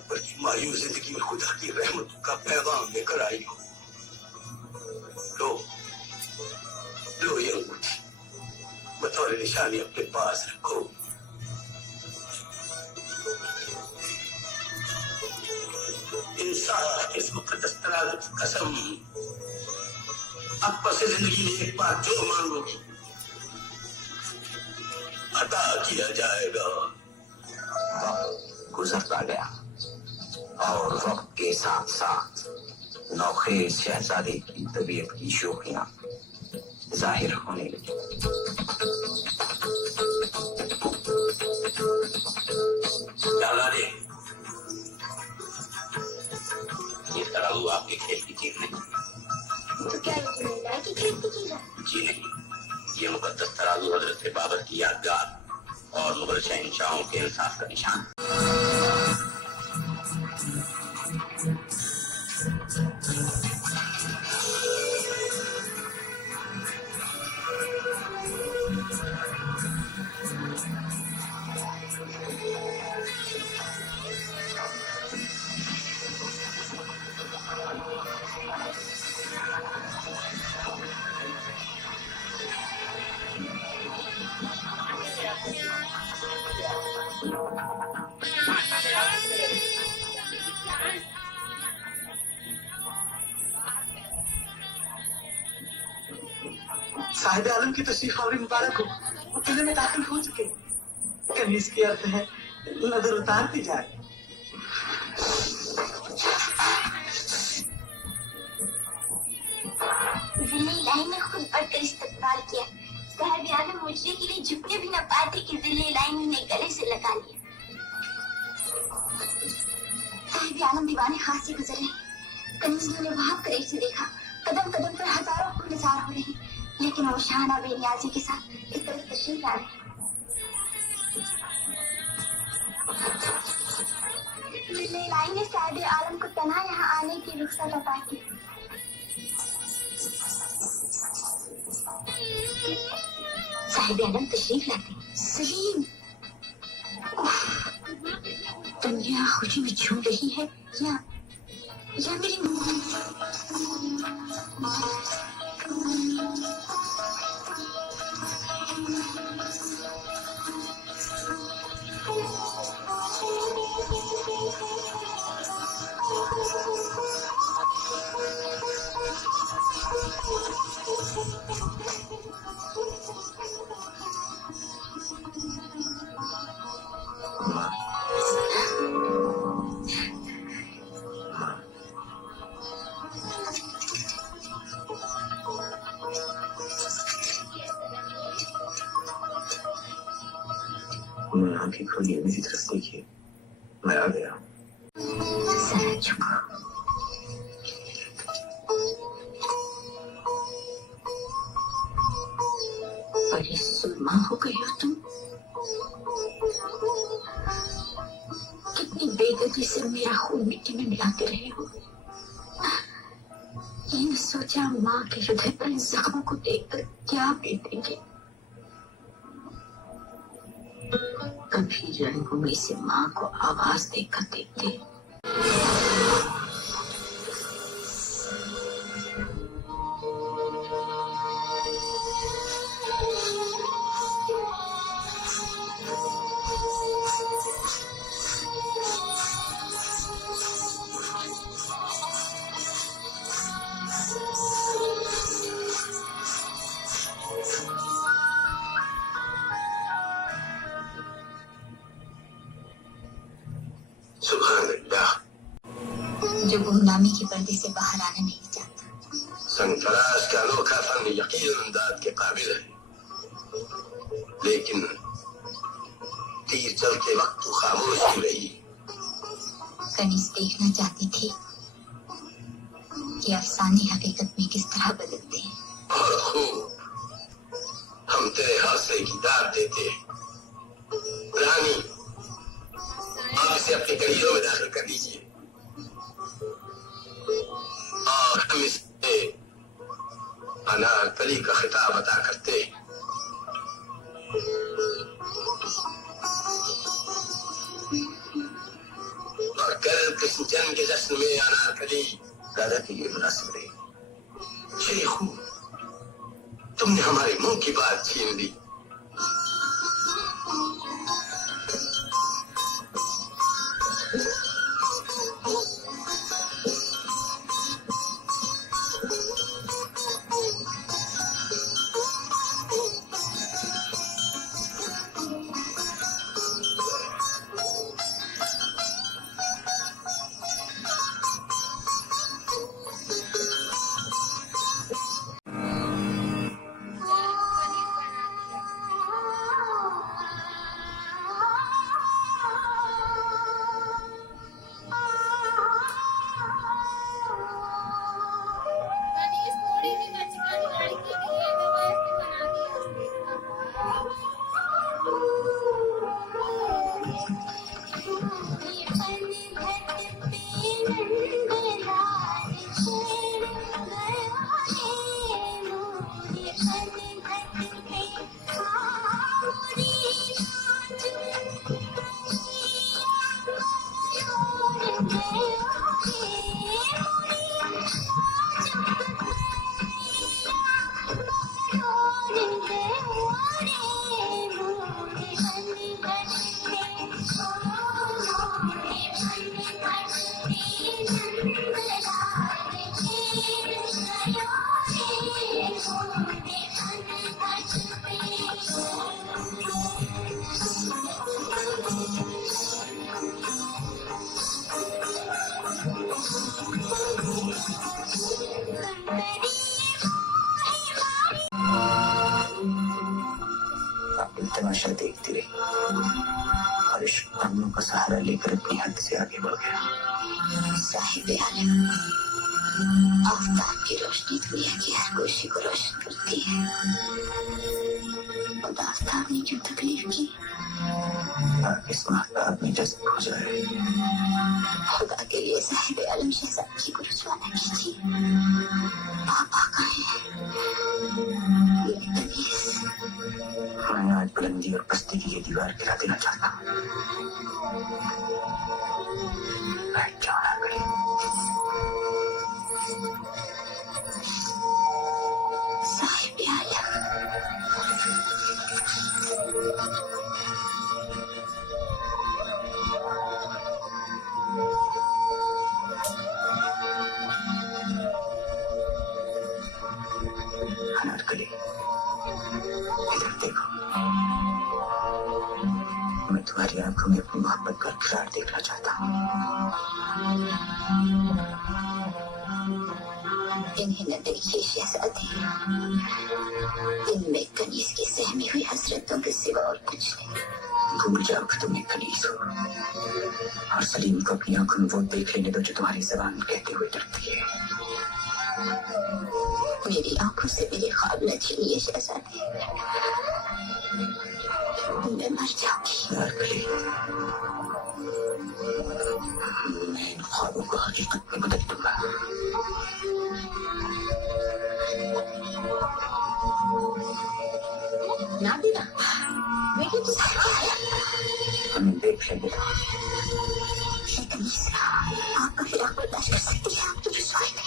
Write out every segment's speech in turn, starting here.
अकबर की मायूस जिंदगी में खुदा की रहमत का पैगाम लेकर आई हो। लो ये अंगूठी बतौर निशानी अपने पास रखो। इंसान इस मुकद्दस तराजू की कसम, अकबर से जिंदगी में एक बार जो मांगोगी अता किया जाएगा। वक्त गुजरता गया और वक्त के साथ साथ नौखेज शहजादे की तबीयत की शोखियां जाहिर होने लगी। शहजादे, ये तराजू आपके खेल की चीज नहीं। तो क्या ये महिला की खेल की चीज है? जी नहीं, ये मुकद्दस तराजू हजरत बाबर की यादगार और मुगल शहंशाहों के इंसाफ का निशान। साहिब आलम की तशरीफ आवरी मुबारक हो। वो किले में दाखिल हो चुके। कनीज की अर्थ है नजर उतारती जाए। जिले लाइन ने खुद बढ़कर इस्तकबाल किया। साहिब आलम मुजरे के लिए झुकने भी न पाते कि जिले लाइन ने गले से लगा लिया। साहिब आलम दीवाने खास से गुजरे। कनीज ने उन्हें वहां करीब से देखा। कदम कदम पर हजारों को निसार हो रहे, लेकिन वो शाहाना बेनियाजी के साथ इस तरफ तशरीफ ला रहे। लाई ने साहिब आलम को तन्हा यहाँ आने की रुख्सत अता की। साहिब आलम तशरीफ लाते। सलीम, दुनिया खुशी में झूम रही है या मेरी उन्होंने आंखें खोली, मेरी तरफ देखी, मैं आ गया। सर झुको। बड़ी सुरमा हो गई हो तुम। कितनी बेदर्दी से मेरा खून मिट्टी में मिलाते रहे हो। ये नहीं सोचा माँ के हृदय पर इन जख्मों को देखकर क्या बीतेंगे। कभी रणभूमि से माँ को आवाज देकर देखते। जो गुमनामी के पर्दे से बाहर आना नहीं चाहता। संतराज का अनोखा फन यकीनन दाद के काबिल है, लेकिन तीर चलते वक्त तू खामोश क्यों रही? कनीज देखना चाहती थी कि अफसाने हकीकत में किस तरह बदलते हैं। और खूब, हम तेरे हौसले की दाद देते हैं। रानी, आप इसे अपनी गलियों में दाखिल कर दीजिए और हम इसे अनारकली का खिताब अदा करते हैं। और कल कृष्ण जन्म के जश्न में अनारकली दादा के लिए मुनासिब रही। शेखू, तुमने हमारे मुंह की बात छीन ली। तमाशा देखती रही और इस अमलों का सहारा लेकर अपनी हद से आगे बढ़ गया। साहिब आलम, आफ्ताब की रोशनी दुनिया की हर गोशी को रोशन करती है। खुदा आफ्ताब ने क्यों तकलीफ की? इस महताब में जज्ब हो जाए। खुदा के लिए साहिब आलम शहजादी को रुसवा न कीजिए। पापा कहाँ है? मैं आज बुलंदी और पस्ती की ये दीवार गिरा देना चाहता हूँ। बैठ जाओ ना कहीं। साहिब आलम, अनारकली, इधर देखो। मैं तुम्हारी आंखों में अपनी मोहब्बत का इकरार देखना चाहता हूँ। इन्हें न देखिए शहजादी, इनमें कनीज की सहमी हुई हसरतों के सिवा और कुछ नहीं। भूल जाओ कि तुम एक खलीस हो, और सलीम को अपनी आंखों में वो देख लेने दो जो तुम्हारी जबान कहते हुए डरती है। मेरी आंखों से मेरे ख्वाब न छीनिए शहजादे, मैं मर जाऊंगी। नारकली, मैं इन ख्वाबों को हकीकत में बदल दूंगा। नादिरा, बेटी तो साथ में आया। हम देख लेंगे। आपका फिराक बर्दाश्त कर सकती है, आप तो रसवाई में।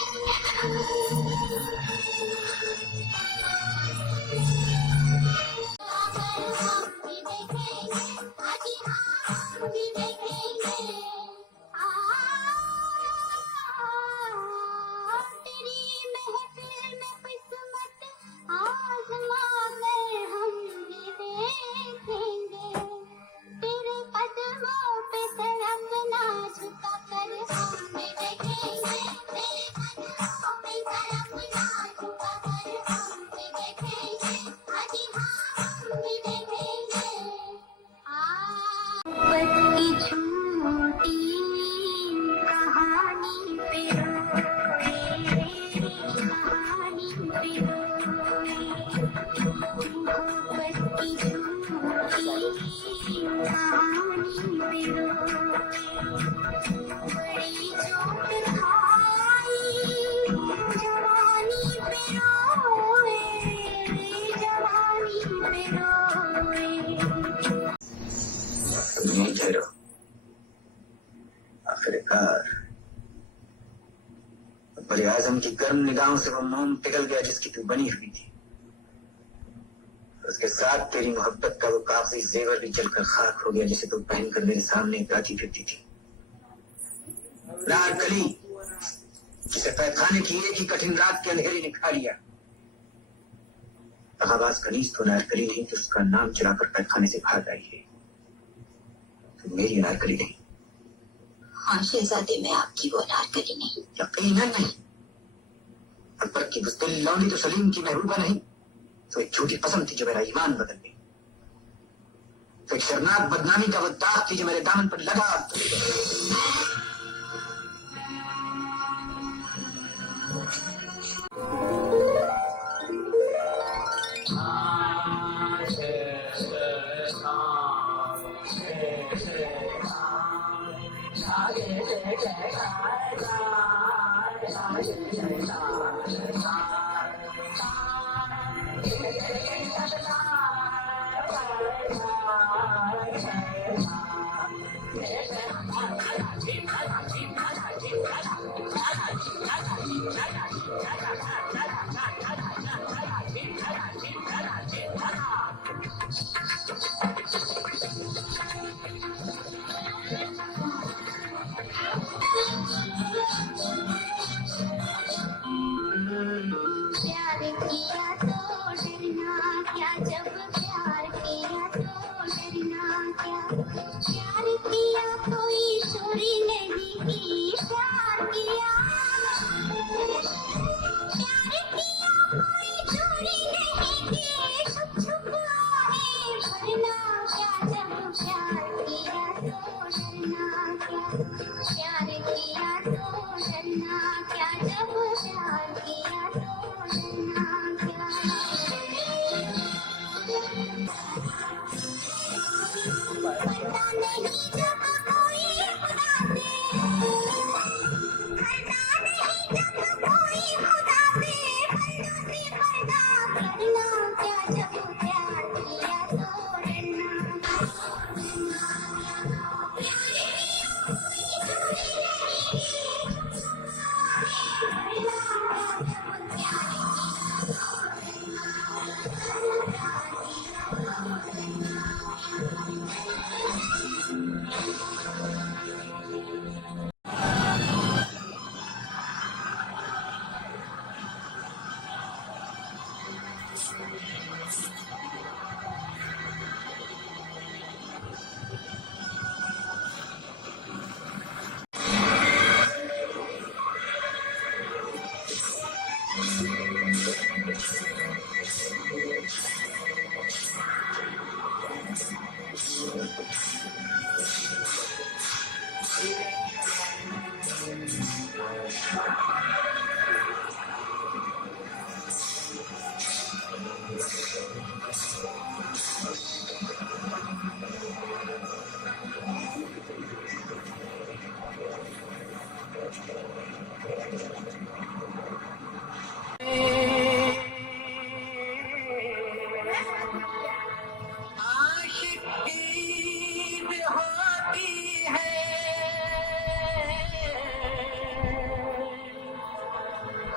यहीं ठहरो। आखिरकार बड़े आजम की गर्म निगाहों से वो मोम पिघल गया जिसकी तू बनी हुई थी। उसके साथ तेरी मोहब्बत का वो कागजी जेवर भी जलकर खाक हो गया जिसे तू पहनकर मेरे सामने गाती फिरती थी। नारकली, जिसे पैखाने की एक ही कठिन रात के अंधेरे ने खा लिया। आवाज कनीज तो नारकली नहीं, तो उसका नाम चुराकर पैखाने से भाग आई है। तो मेरी नारकली नहीं। हाँ शहजादे, मैं आपकी वो नारकली नहीं। यकीनन नहीं। अकबर की बुज़दिल लौंडी तो सलीम की महबूबा नहीं, तो एक झूठी पसंद थी जो मेरा ईमान बदल गई। तो एक शर्मनाक बदनामी का वो दाग थी जो मेरे दामन पर लगा।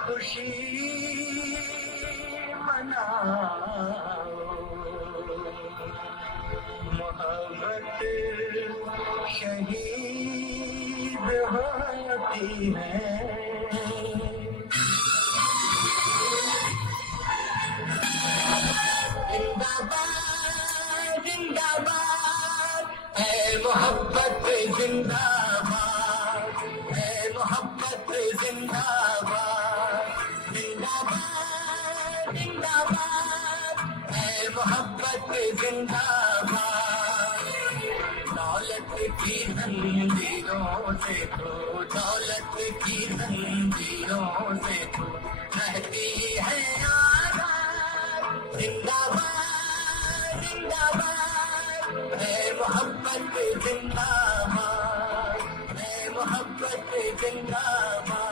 खुशी मनाओ, मोहब्बत शहीद होती है। जिंदाबाद जिंदाबाद है मोहब्बत, जिंदाबाद है मोहब्बत, जिंदाबाद जिंदाबाद जिंदाबाद है मोहब्बत, जिंदाबाद। दौलत की जंजीरों से तो, दौलत की जंजीरों से तो रहती है आजाद। जिंदाबाद जिंदाबाद है मोहब्बत, जिंदाबाद है मोहब्बत, जिंदाबाद।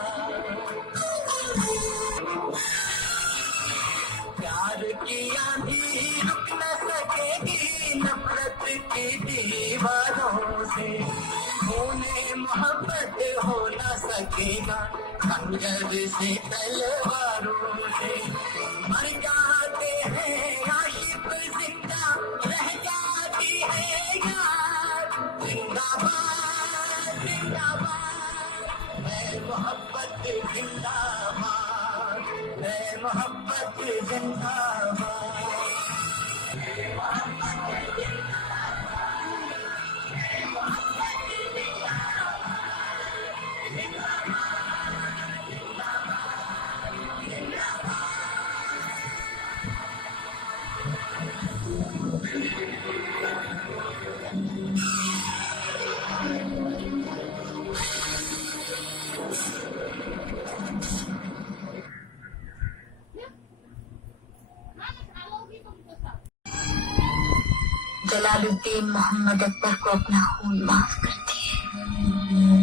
प्यार की आंधी रुक न सकेगी नफरत की दीवारों से, खूने मोहब्बत हो न सकेगा खंजर से तलवारों से। मर जाते हैं आशिक जिंदा रह जाती है यार। जिंदाबाद जिंदाबाद है मोहब्बत, जिंदाबाद है मोहब्बत, जिंदाबाद। जलालुद्दीन मोहम्मद अकबर को अपना खून माफ कर दिए।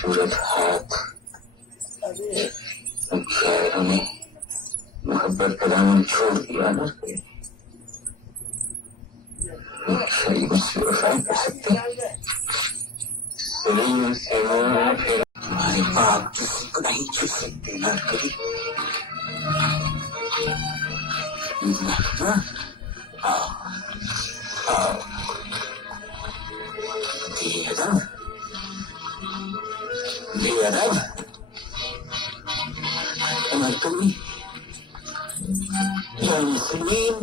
खूबसूरत हाथ, शायरों ने मोहब्बत का दामन छोड़ दिया ना रे। सही मुझसे वफा कर सकते सलीम से वो फिर तुम्हारे पाप जिसको नहीं छू सकते ना कभी। आओ आओ बेअदब बेअदब तुम्हारी कमी या सलीम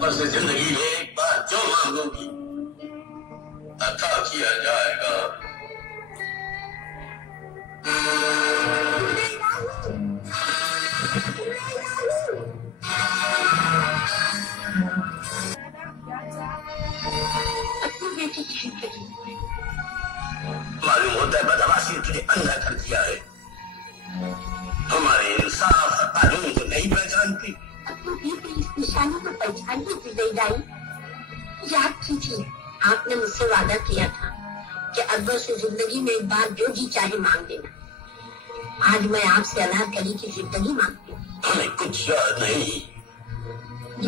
बस जिंदगी में एक बार जो मांगोगी अता किया जाएगा। अपनी बेटी की जिंदगी मालूम होता है बदमाशी ने तुझे अंधा कर दिया है। हमारे इंसाफ और कानून को नहीं पहचानती। अपनी बेटी इस निशानी को पहचानती थी बेदाई। याद कीजिए आपने मुझसे वादा किया था कि अकबर से जिंदगी में एक बार जो जी चाहे मांग देना। आज मैं आपसे अनारकली की जिंदगी मांगती हूँ। हमें कुछ याद नहीं।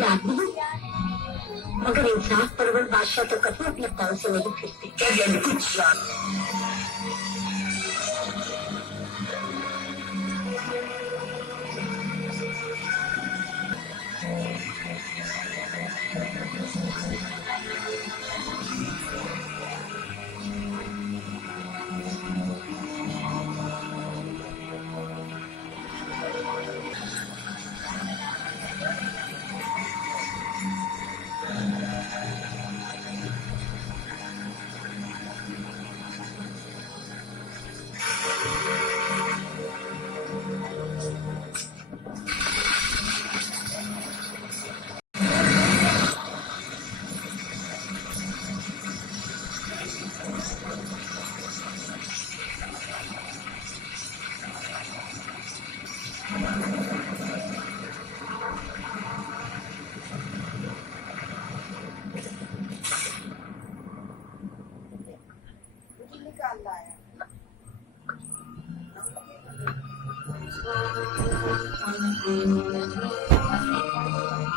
याद नहीं मगर इंसाफ परवर बादशाह तो कभी अपने कौल से नहीं फिरते। क्या कुछ याद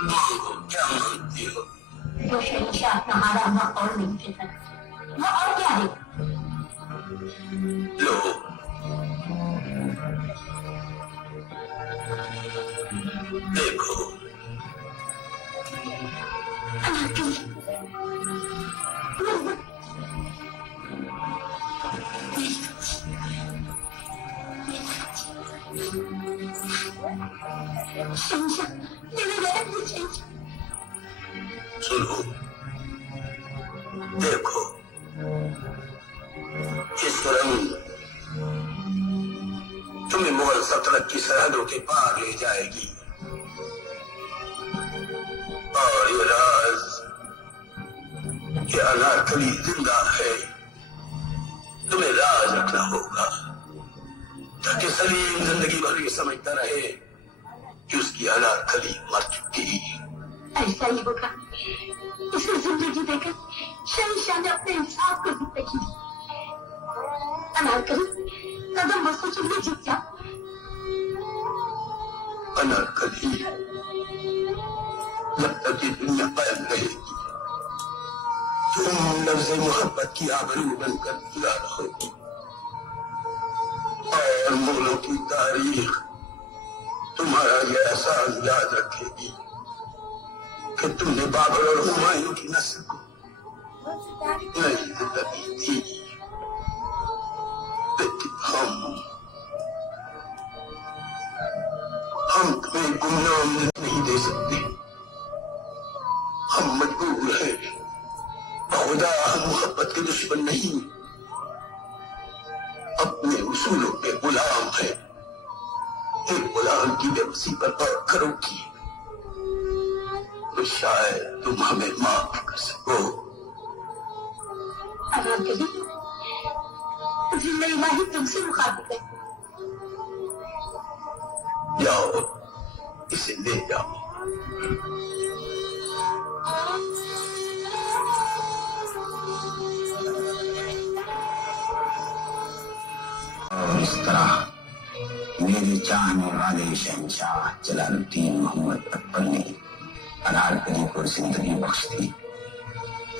मांगो, क्या मांगती हो? जो शहंशाह अपना हारा हुआ और नहीं दे सकते, वो और क्या है? लो, देखो, शहंशाह, मेरे रहम से शहंशाह। सुनो, देखो, ये सुरंग तुम्हें मुगल सल्तनत की सरहदों के पार ले जाएगी और ये राज, ये अनारकली जिंदा है, तुम्हें राज रखना होगा ताकि सलीम जिंदगी भर ये समझता रहे कि उसकी अनारकली मर चुकी। ऐसा ही होगा। इसे जिंदगी देकर शहंशाह ने अपने इंसाफ को जिंदगी दी। अनारकली, कदम बसों चुनने झुक जा। अनारकली, जब तक ये दुनिया कायम रहेगी तुम लफ्ज़ मोहब्बत की आबरू बनकर पूरा रहोगी और मुगलों की तारीख तुम्हारा ये एहसास याद रखेगी कि तुमने बाबर और हुमायूं की नस्ल को नई जिंदगी दी, लेकिन हम तुम्हें गुमनाम नहीं दे सकते। हम मजबूर हैं, खुदा हम मोहब्बत के दुश्मन नहीं, अपने उसूलों के गुलाम हैं। एक गुलाम की बेबसी पर गौर करोगी तो शायद तुम हमें माफ कर सको। अनारकली, जिंदा इलाही तुमसे मुखातिब है। जाओ, इसे ले जाओ। और इस तरह मेरे चाहने वाले शहंशाह जलालुद्दीन मोहम्मद अकबर ने अनारकली को जिंदगी बख्श दी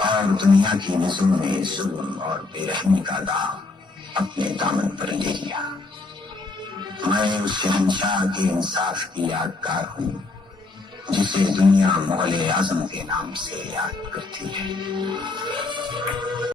और दुनिया की नजरों में जुल्म और बेरहमी का दाग अपने दामन पर ले लिया। मैं उस शहंशाह के इंसाफ की यादगार हूँ जिसे दुनिया मुगल आजम के नाम से याद करती है।